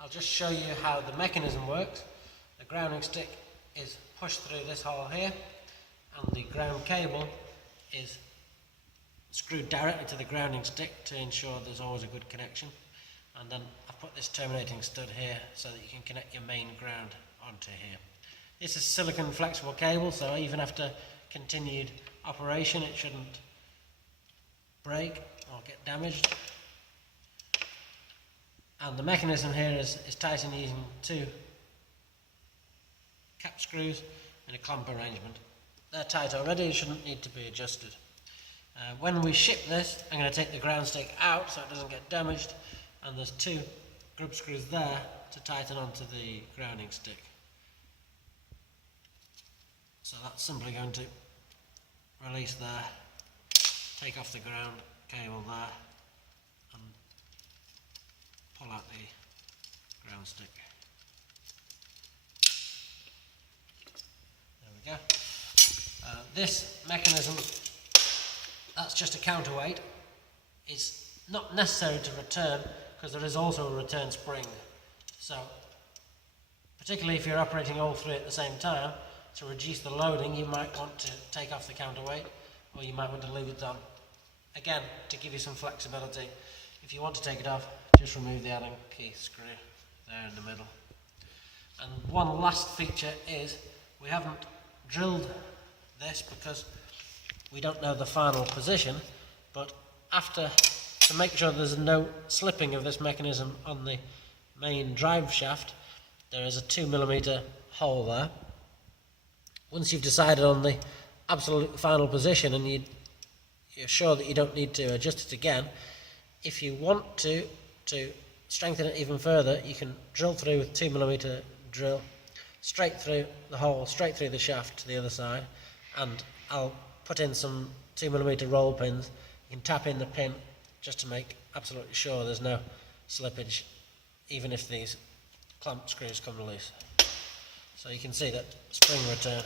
I'll just show you how the mechanism works. The grounding stick is pushed through this hole here, and the ground cable is screwed directly to the grounding stick to ensure there's always a good connection. And then I've put this terminating stud here so that you can connect your main ground onto here. This is silicon flexible cable, so even after continued operation it shouldn't break or get damaged. And the mechanism here is tightened using 2 cap screws in a clamp arrangement. They're tight already, shouldn't need to be adjusted. When we ship this, I'm going to take the ground stick out so it doesn't get damaged, and there's 2 grub screws there to tighten onto the grounding stick. So that's simply going to release there, take off the ground cable there, and pull out the ground stick. There we go. This mechanism, that's just a counterweight. It's not necessary to return because there is also a return spring. So, particularly if you're operating all 3 at the same time, to reduce the loading you might want to take off the counterweight, or you might want to leave it on. Again, to give you some flexibility, if you want to take it off, just remove the Allen key screw there in the middle. And one last feature is we haven't drilled this because we don't know the final position, but to make sure there's no slipping of this mechanism on the main drive shaft, there is a 2mm hole there. Once you've decided on the absolute final position and you're sure that you don't need to adjust it again, if you want to strengthen it even further, you can drill through with 2mm drill, straight through the hole, straight through the shaft to the other side, and I'll put in some 2mm roll pins. You can tap in the pin just to make absolutely sure there's no slippage, even if these clamp screws come loose. So you can see that spring return